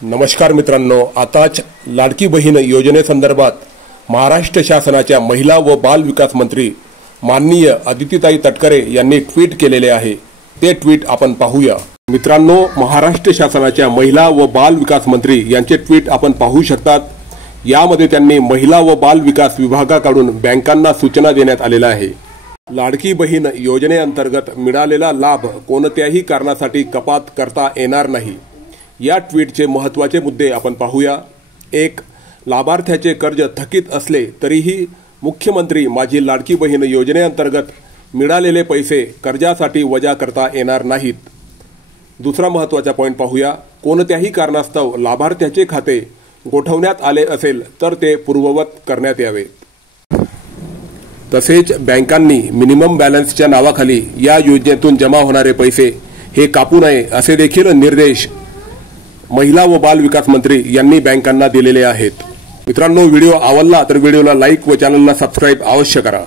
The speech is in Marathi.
नमस्कार मित्रांनो, आताच लाडकी बहीण योजनेसंदर्भात महाराष्ट्र शासनाच्या महिला व बाल विकास मंत्री माननीय अदितीताई तटकरे यांनी ट्विट केलेले आहे। ते ट्विट आपण पाहूया। मित्रांनो, महाराष्ट्र शासनाच्या महिला व बाल विकास मंत्री यांचे ट्विट आपण पाहू शकतात। यामध्ये त्यांनी महिला व बाल विकास विभागाकडून बँकांना सूचना देण्यात आलेल्या आहे। लाडकी बहीण योजनेअंतर्गत मिळालेला लाभ कोणत्याही कारणासाठी कपात करता येणार नाही। या ट्विटचे महत्त्वाचे मुद्दे आपण पाहूया। 1. लाभार्थ्याचे कर्ज थकीत असले तरीही मुख्यमंत्री माझी लाडकी बहीण योजनेअंतर्गत मिळालेले पैसे कर्जासाठी वजा करता येणार नाहीत। दुसरा महत्त्वाचा पॉइंट पाहूया। कोणत्याही कारणास्तव लाभार्थ्याचे खाते गोठवण्यात आले असेल तर ते पूर्ववत करण्यात यावे। तसेच बँकांनी मिनिमम बॅलन्सच्या नावाखाली या योजनेतून जमा होणारे पैसे हे कापू नये असे देखील निर्देश महिला व बाल विकास मंत्री यांनी बँकांना दिलेले आहेत। मित्रांनो, व्हिडिओ आवडला तर व्हिडिओला लाईक व चॅनलला सबस्क्राइब अवश्य करा।